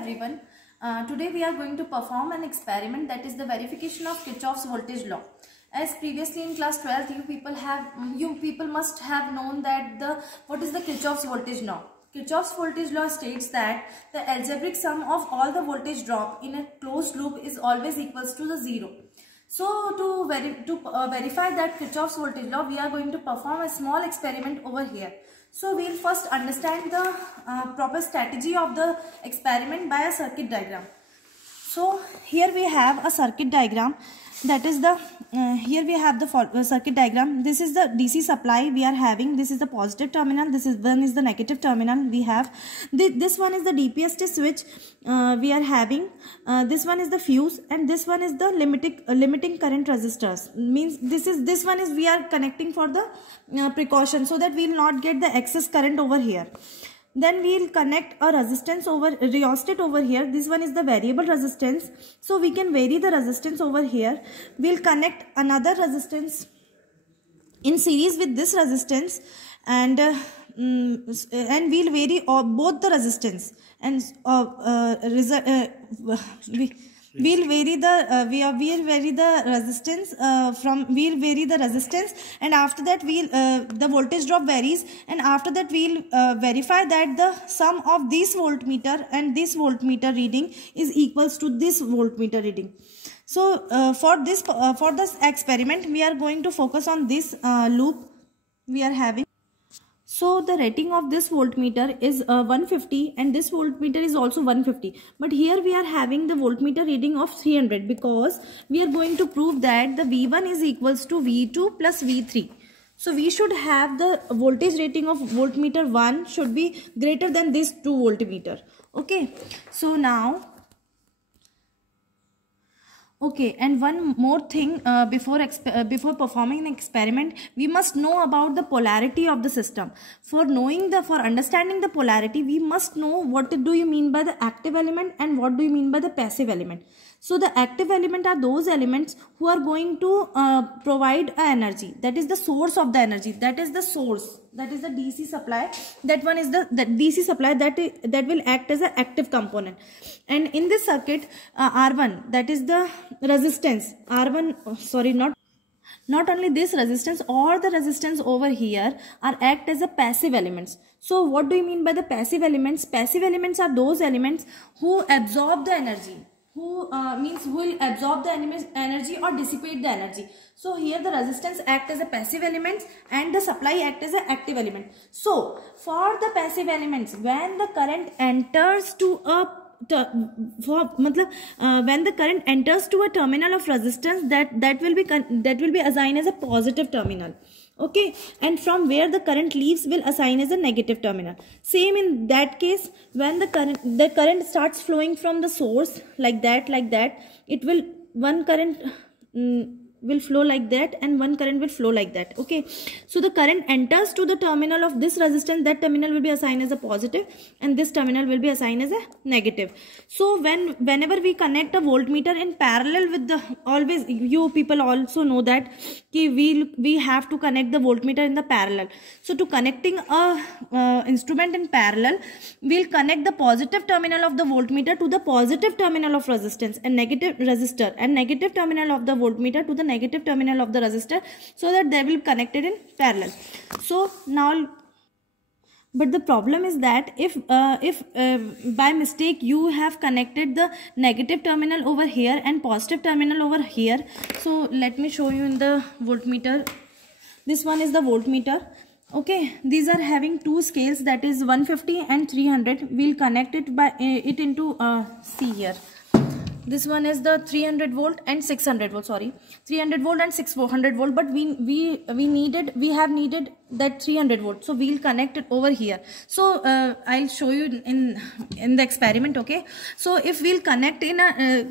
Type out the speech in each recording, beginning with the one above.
everyone. Today we are going to perform an experiment, that is the verification of Kirchhoff's voltage law. As previously in class 12th, you people must have known that what is the Kirchhoff's voltage law. Kirchhoff's voltage law states that the algebraic sum of all the voltage drop in a closed loop is always equals to the zero. So to verify that Kirchhoff's voltage law, we are going to perform a small experiment over here. So we will first understand the proper strategy of the experiment by a circuit diagram. So here we have a circuit diagram, that is the here we have the circuit diagram. This is the DC supply we are having. This is the positive terminal. This is the negative terminal. We have this one is the DPST switch we are having. This one is the fuse, and this one is the limiting current resistors. Means this one is we are connecting for the precaution, so that we will not get the excess current over here. Then we will connect a resistance rheostat over here. This one is the variable resistance, so we can vary the resistance over here. We will connect another resistance in series with this resistance, and we will vary both the resistance, and we'll vary the resistance and after that the voltage drop varies, and after that we'll verify that the sum of this voltmeter and this voltmeter reading is equals to this voltmeter reading. So for this experiment we are going to focus on this loop we are having. So the rating of this voltmeter is 150, and this voltmeter is also 150. But here we are having the voltmeter reading of 300, because we are going to prove that the V1 is equals to V2 plus V3. So we should have the voltage rating of voltmeter 1 should be greater than this 2 voltmeter. Okay. So now, okay, and one more thing before performing an experiment, we must know about the polarity of the system. For understanding the polarity, we must know what do you mean by the active element and what do you mean by the passive element. So the active element are those elements who are going to provide energy. That is the source of the energy. That is the source. That is the DC supply. That one is the DC supply that will act as an active component. And in this circuit, R1, that is the resistance. Not only this resistance, all the resistance over here are act as a passive elements. So what do you mean by the passive elements? Passive elements are those elements who absorb the energy. Who will absorb the energy or dissipate the energy. So here the resistance act as a passive element and the supply act as an active element. So for the passive elements, when the current enters to when the current enters to a terminal of resistance, that will be assigned as a positive terminal. Okay, and from where the current leaves will assign as a negative terminal. Same in that case, when the current starts flowing from the source like that, it will one current will flow like that and one current will flow like that. Okay, so the current enters to the terminal of this resistance, that terminal will be assigned as a positive and this terminal will be assigned as a negative. So whenever we connect a voltmeter in parallel with the, always you people also know that we have to connect the voltmeter in the parallel. So to connecting a instrument in parallel, we'll connect the positive terminal of the voltmeter to the positive terminal of resistance and negative resistor, and negative terminal of the voltmeter to the negative terminal of the resistor, so that they will be connected in parallel. So now, but the problem is that if by mistake you have connected the negative terminal over here and positive terminal over here. So let me show you in the voltmeter. This one is the voltmeter. Okay, these are having two scales, that is 150 and 300. We'll connect it by it into see here. This one is the 300 volt and 600 volt, sorry, 300 volt and 600 volt, but we have needed that 300 volt, so we'll connect it over here. So I'll show you in the experiment. Okay, so if we'll connect in a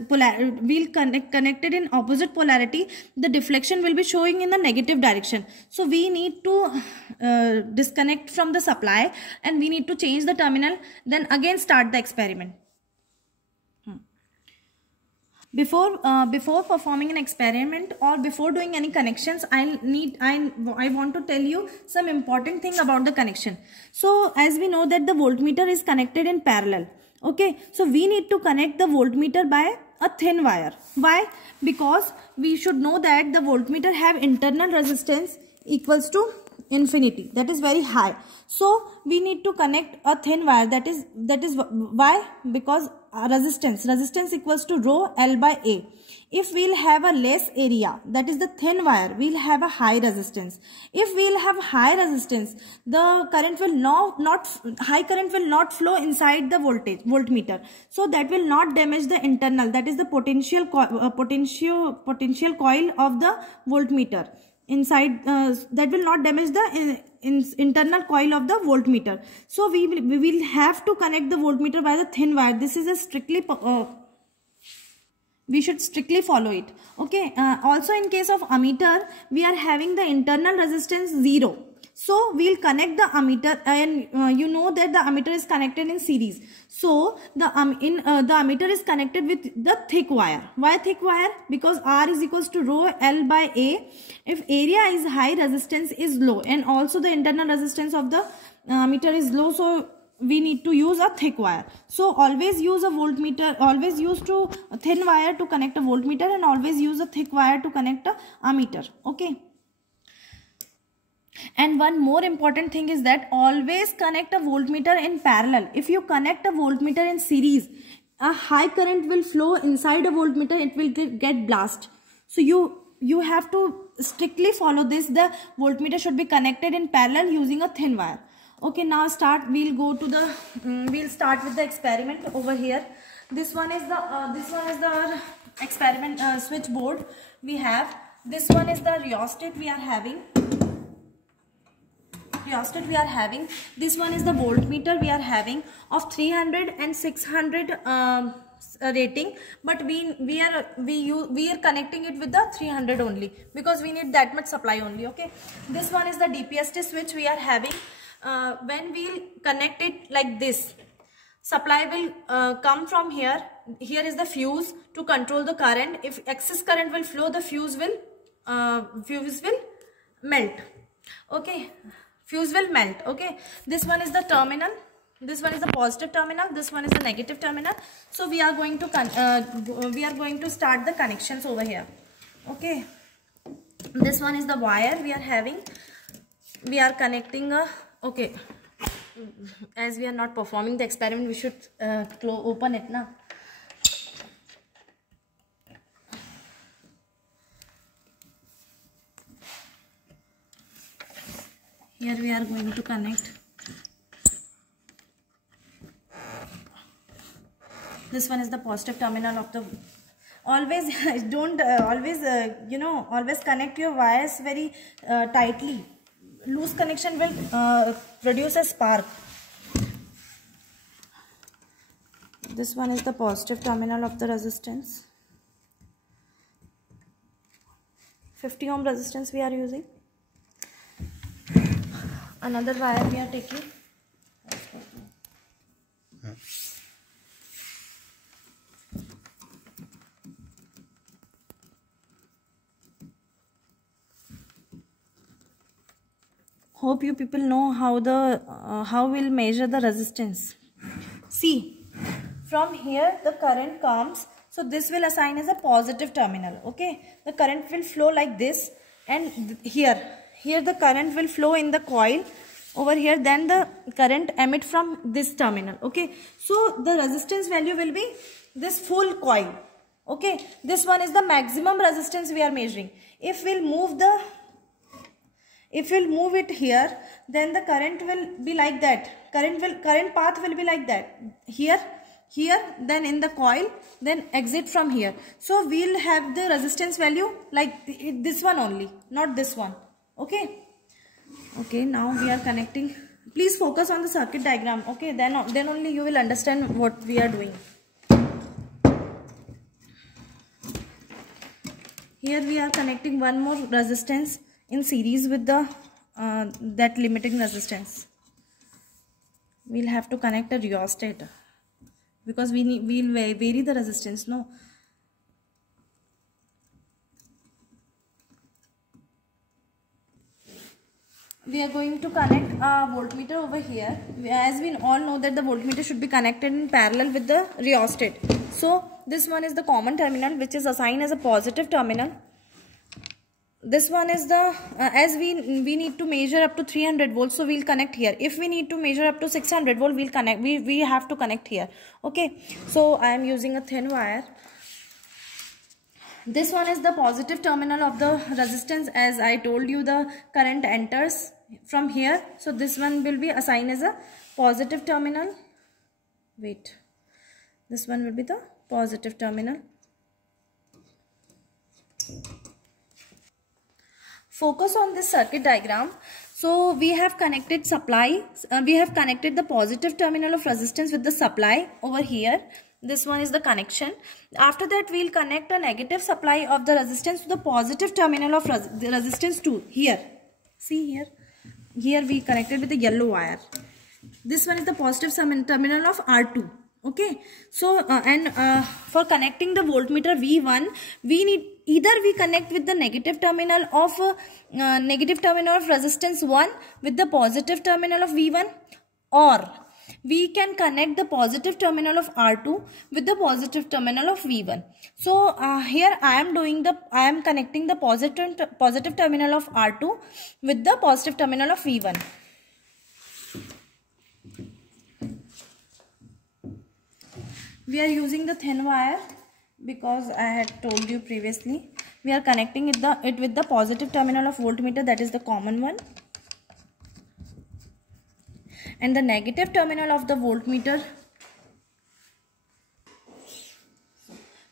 connected in opposite polarity, the deflection will be showing in the negative direction. So we need to disconnect from the supply and we need to change the terminal, then again start the experiment. Before performing an experiment or before doing any connections, I want to tell you some important thing about the connection. So as we know that the voltmeter is connected in parallel. Okay, so we need to connect the voltmeter by a thin wire. Why? Because we should know that the voltmeter have internal resistance equals to infinity, that is very high. So we need to connect a thin wire, that is why, because resistance equals to rho L by A. If we'll have a less area, that is the thin wire, we'll have a high resistance. If we'll have high resistance, the current will high current will not flow inside the voltmeter. So that will not damage the internal, that is the potential coil of the voltmeter. Inside that will not damage the internal coil of the voltmeter. So we will have to connect the voltmeter by the thin wire. This is a strictly we should strictly follow it. Okay, also in case of ammeter, we are having the internal resistance 0. So we'll connect the ammeter, and you know that the ammeter is connected in series. So the ammeter is connected with the thick wire. Why thick wire? Because R is equals to rho L by A. If area is high, resistance is low, and also the internal resistance of the ammeter is low. So we need to use a thick wire. So always use a voltmeter, always use a thin wire to connect a voltmeter, and always use a thick wire to connect a ammeter. Okay. And one more important thing is that always connect a voltmeter in parallel. If you connect a voltmeter in series, a high current will flow inside a voltmeter, it will get blast. So you have to strictly follow this. The voltmeter should be connected in parallel using a thin wire. Okay, now we'll go to the we'll start with the experiment over here. This one is the experiment switchboard we have. This one is the rheostat we are having. This one is the voltmeter we are having of 300 and 600 rating, but we are connecting it with the 300 only, because we need that much supply only. Okay, this one is the DPST switch we are having. When we'll connect it like this, supply will come from here. Here is the fuse to control the current. If excess current will flow, the fuse will melt. Okay, fuse will melt. Okay, this one is the terminal. This one is the positive terminal. This one is the negative terminal. So we are going to start the connections over here. Okay, this one is the wire we are having. We are connecting a okay. As we are not performing the experiment, we should open it now. Here we are going to connect. This one is the positive terminal of the. Always don't always connect your wires very tightly. Loose connection will produce a spark. This one is the positive terminal of the resistance. 50 ohm resistance we are using. Another wire we are taking. Hope you people know how we'll measure the resistance. See, from here the current comes, so this will assign as a positive terminal. Okay, the current will flow like this, and here the current will flow in the coil over here, then the current emit from this terminal. Okay, so the resistance value will be this full coil. Okay, this one is the maximum resistance we are measuring. If we'll move it here, then the current will be like that. Current path will be like that. Here, then in the coil, then exit from here. So we'll have the resistance value like this one only, not this one. Okay. Okay, now we are connecting. Please focus on the circuit diagram. Okay, then only you will understand what we are doing. Here we are connecting one more resistance in series with the that limiting resistance. We'll have to connect a rheostat because we'll vary the resistance. No. we are going to connect a voltmeter over here. As we all know that the voltmeter should be connected in parallel with the rheostat. So this one is the common terminal which is assigned as a positive terminal. This one is the as we need to measure up to 300 volts, so we'll connect here. If we need to measure up to 600 volt, we'll connect, we have to connect here. Okay, so I am using a thin wire. This one is the positive terminal of the resistance. As I told you, the current enters from here, so this one will be assigned as a positive terminal. Wait, this one will be the positive terminal. Focus on this circuit diagram. So we have connected supply, we have connected the positive terminal of resistance with the supply over here. This one is the connection. After that, we'll connect a negative supply of the resistance to the positive terminal of the resistance 2 here. See here, here we connected with the yellow wire. This one is the positive terminal of R2. Okay, so for connecting the voltmeter V1, we need either we connect with the negative terminal of resistance 1 with the positive terminal of V1, or we can connect the positive terminal of R2 with the positive terminal of V1. So here I am connecting the positive terminal of R2 with the positive terminal of V1. We are using the thin wire because I had told you previously. We are connecting it with the positive terminal of voltmeter, that is the common one, and the negative terminal of the voltmeter.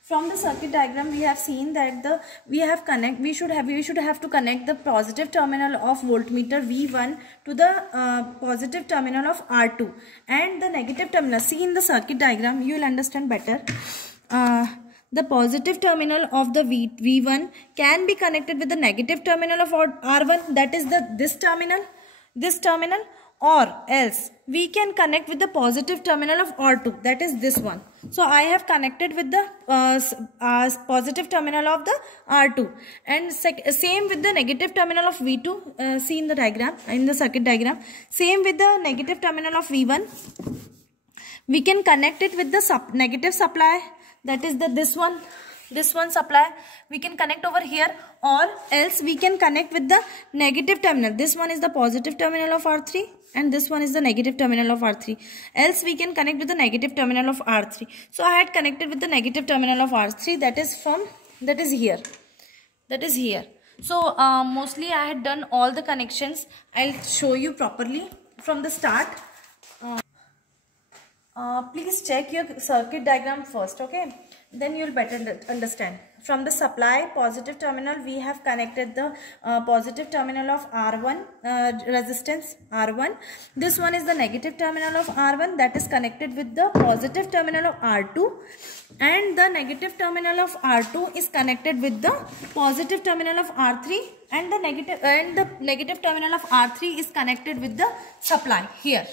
From the circuit diagram, we have seen that we should have to connect the positive terminal of voltmeter V1 to the positive terminal of R2, and the negative terminal. See in the circuit diagram, you will understand better. The positive terminal of the V1 can be connected with the negative terminal of R1, that is this terminal, or else we can connect with the positive terminal of R2, that is this one. So I have connected with the positive terminal of the R2, and same with the negative terminal of V2. See in the diagram, in the circuit diagram, same with the negative terminal of V1. We can connect it with the negative supply, that is this one supply. We can connect over here, or else we can connect with the negative terminal. This one is the positive terminal of R3 and this one is the negative terminal of R3. Else we can connect with the negative terminal of R3. So I had connected with the negative terminal of R3, that is here. So mostly I had done all the connections. I'll show you properly from the start. Please check your circuit diagram first, okay? Then you will better understand. From the supply positive terminal, we have connected the positive terminal of R1, resistance R1. This one is the negative terminal of R1, that is connected with the positive terminal of R2, and the negative terminal of R2 is connected with the positive terminal of R3, and the negative terminal of R3 is connected with the supply here.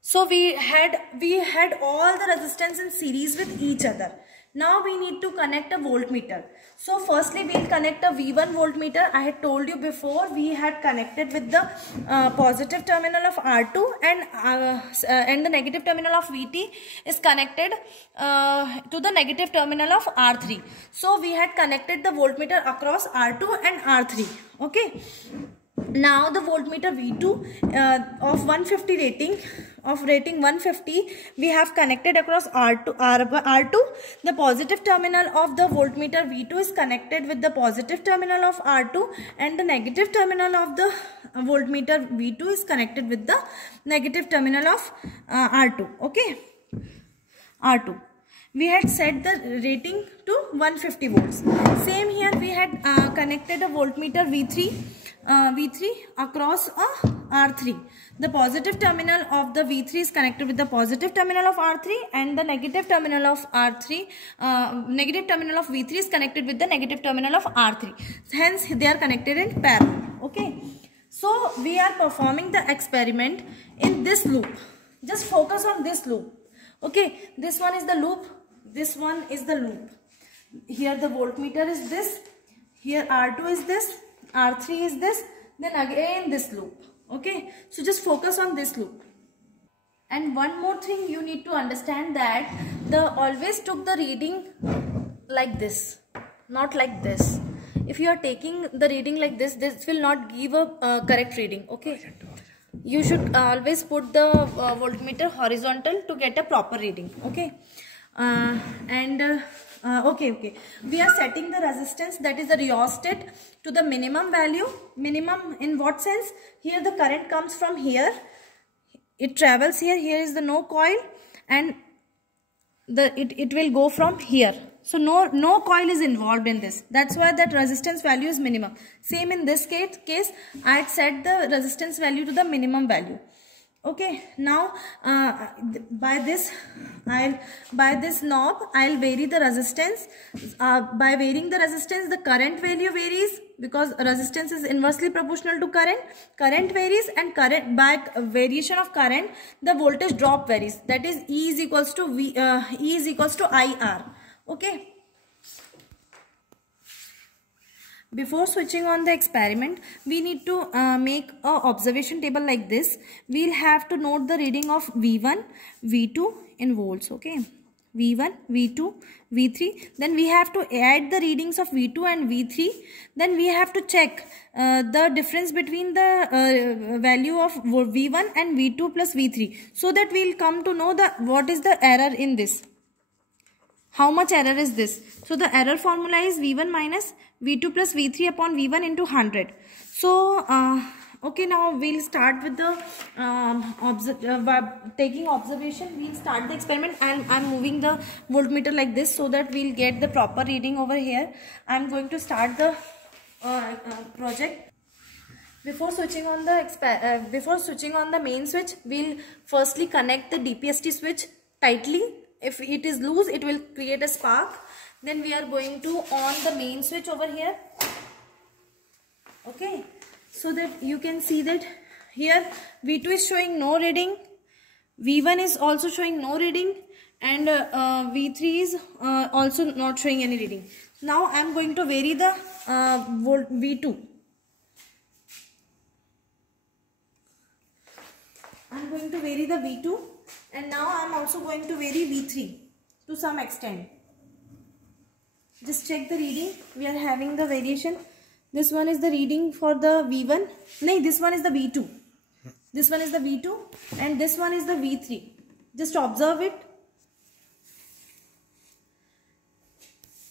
So we had all the resistance in series with each other. Now we need to connect a voltmeter. So firstly we will connect a V1 voltmeter. I had told you before, we had connected with the positive terminal of R2, and the negative terminal of VT is connected to the negative terminal of R3. So we had connected the voltmeter across R2 and R3. Okay. Now the voltmeter V2 of 150 rating 150, we have connected across R2. The positive terminal of the voltmeter V2 is connected with the positive terminal of R2, and the negative terminal of the voltmeter V2 is connected with the negative terminal of R2. Okay, R2. We had set the rating to 150 volts. Same here, we had connected a voltmeter V3 across R3. The positive terminal of the V3 is connected with the positive terminal of R3, and the negative terminal of negative terminal of V3 is connected with the negative terminal of R3. Hence, they are connected in parallel. Okay. So we are performing the experiment in this loop. Just focus on this loop. Okay. This one is the loop. This one is the loop. Here the voltmeter is this. Here R2 is this. R3 is this. then again this loop. Okay, so just focus on this loop. And one more thing you need to understand, that the always took the reading like this, not like this. If you are taking the reading like this, this will not give a correct reading. Okay, you should always put the voltmeter horizontal to get a proper reading. Okay, okay, we are setting the resistance, that is the rheostat, to the minimum value. Minimum in what sense? Here the current comes from here, it travels here, here is the no coil, and it will go from here. So no coil is involved in this. That's why that resistance value is minimum. Same in this case, I had set the resistance value to the minimum value. Okay, now by this knob I'll vary the resistance. By varying the resistance, the current value varies, because resistance is inversely proportional to current. Current varies, and by variation of current, the voltage drop varies. That is E is equals to IR. Okay. Before switching on the experiment, we need to make a observation table like this. We'll have to note the reading of V1, V2 in volts. Okay, V1, V2, V3. Then we have to add the readings of V2 and V3. Then we have to check the difference between the value of V1 and V2 plus V3, so that we'll come to know what is the error in this. How much error is this? So the error formula is V1 minus V2 plus V3 upon V1 into 100. So, okay, now we'll start with the taking observation. We'll start the experiment, and I'm moving the voltmeter like this so that we'll get the proper reading over here. I'm going to start the project. Before switching on the main switch, we'll firstly connect the DPST switch tightly. If it is loose, it will create a spark. Then we are going to on the main switch over here. Okay, so that you can see that here V2 is showing no reading, V1 is also showing no reading, and V3 is also not showing any reading. Now I am going to vary the V2. I am going to vary the V2. And now I am also going to vary V3 to some extent. Just check the reading. We are having the variation. This one is the reading for the V1. No, this one is the V2. This one is the V2 and this one is the V3. Just observe it.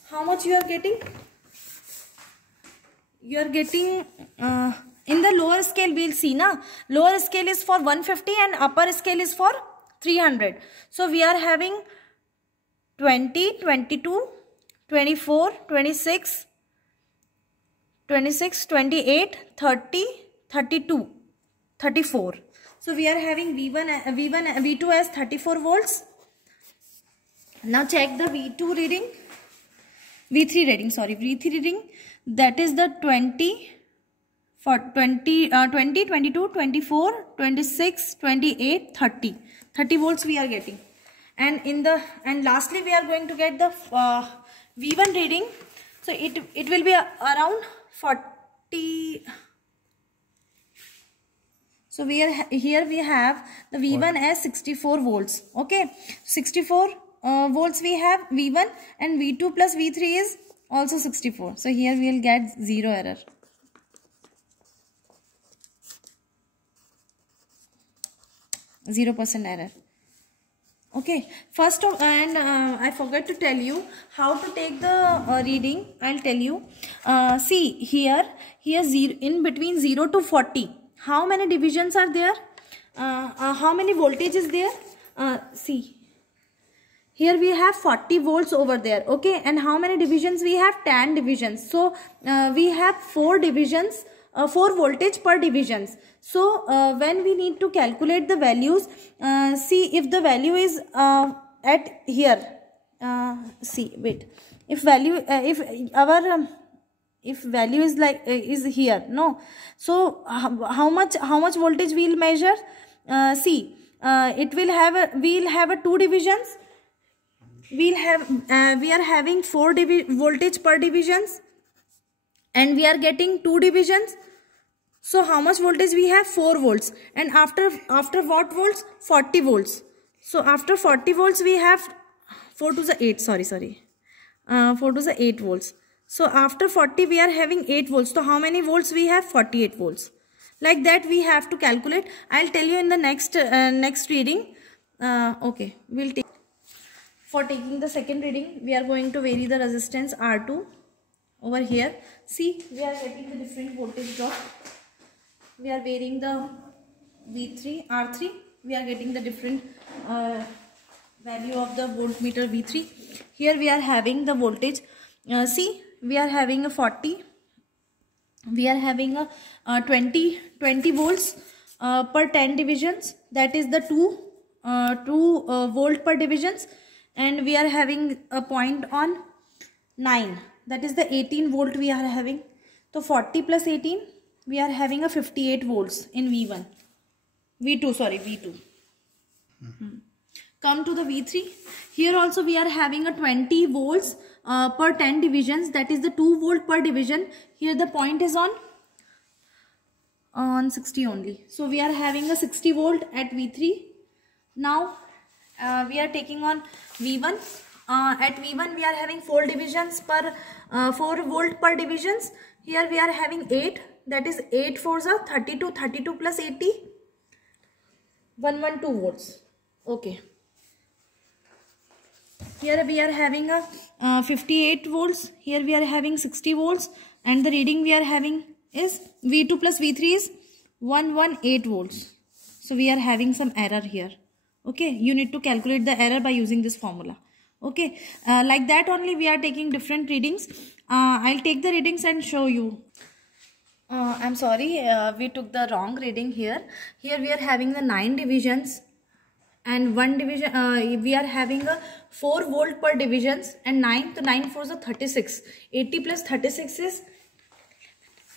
How much you are getting? You are getting... in the lower scale we'll see na. Lower scale is for 150 and upper scale is for 300. So we are having 20, 22, 24, 26, 28, 30, 32, 34. So we are having V2 as 34 volts. Now check the V3 reading. That is the 20, 22, 24, 26, 28, 30. 30 volts we are getting, and lastly we are going to get the V1 reading. So it will be around 40. So here we have the V1 as 64 volts. Okay, 64 volts we have V1, and V2 plus V3 is also 64. So here we will get 0 error. 0% error. Okay, first of I forgot to tell you how to take the reading. I'll tell you. See here zero, in between 0 to 40. How many divisions are there? How many voltage is there? See, here we have 40 volts over there. Okay, and how many divisions we have? 10 divisions. So we have 4 divisions. 4 voltage per divisions. So when we need to calculate the values, see if the value is at here. See, wait. If value if value is like is here, no. So how much voltage we'll measure? See, it will have we'll have a 2 divisions. We are having 4 voltage per divisions, and we are getting 2 divisions. So how much voltage we have? 4 volts. And after what volts? 40 volts. So after 40 volts we have 4 to the 8, sorry 4 to the 8 volts. So after 40 we are having 8 volts. So how many volts we have? 48 volts. Like that we have to calculate. I'll tell you in the next reading. Okay, we'll take. For taking the second reading, we are going to vary the resistance R2 over here. See, we are getting the different voltage drop. We are varying the V3, R3. We are getting the different value of the voltmeter V3. Here we are having the voltage. See, we are having a 40. We are having a 20 volts per 10 divisions. That is the 2 volt per divisions. And we are having a point on 9. That is the 18 volt we are having. So 40 plus 18, we are having a 58 volts in V1. V2. Come to the V3. Here also we are having a 20 volts per 10 divisions. That is the 2 volt per division. Here the point is on 60 only. So we are having a 60 volt at V3. Now we are taking on V1. At V1 we are having 4 divisions per 4 volt per divisions. Here we are having 8. That is 8 fours are 32. 32 plus 80, 112 volts. Okay. Here we are having a 58 volts. Here we are having 60 volts. And the reading we are having is V2 plus V3 is 118 volts. So we are having some error here. Okay, you need to calculate the error by using this formula. Okay, like that only we are taking different readings. I'll take the readings and show you. I'm sorry, we took the wrong reading here. Here we are having the 9 divisions and 1 division. We are having a 4 volt per divisions and 9 fours are 36. 80 plus 36 is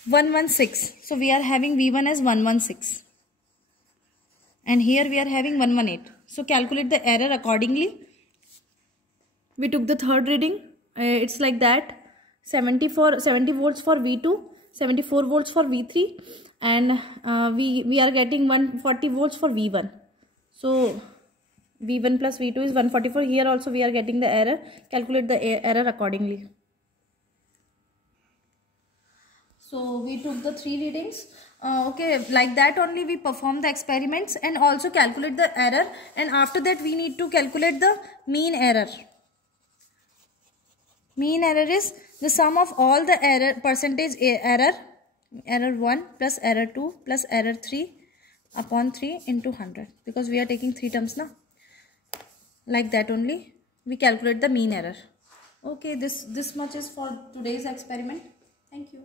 116. So we are having V1 as 116. And here we are having 118. So calculate the error accordingly. We took the third reading. It's like that. 70 volts for V2, 74 volts for V3, and we are getting 140 volts for V1. So V1 plus V2 is 144. Here also we are getting the error. Calculate the error accordingly. So we took the 3 readings. Okay, like that only we perform the experiments and also calculate the error, and after that we need to calculate the mean error. Mean error is the sum of all the error, percentage error 1 plus error 2 plus error 3 upon 3 into 100, because we are taking 3 terms now. Like that only we calculate the mean error. Okay, this much is for today's experiment. Thank you.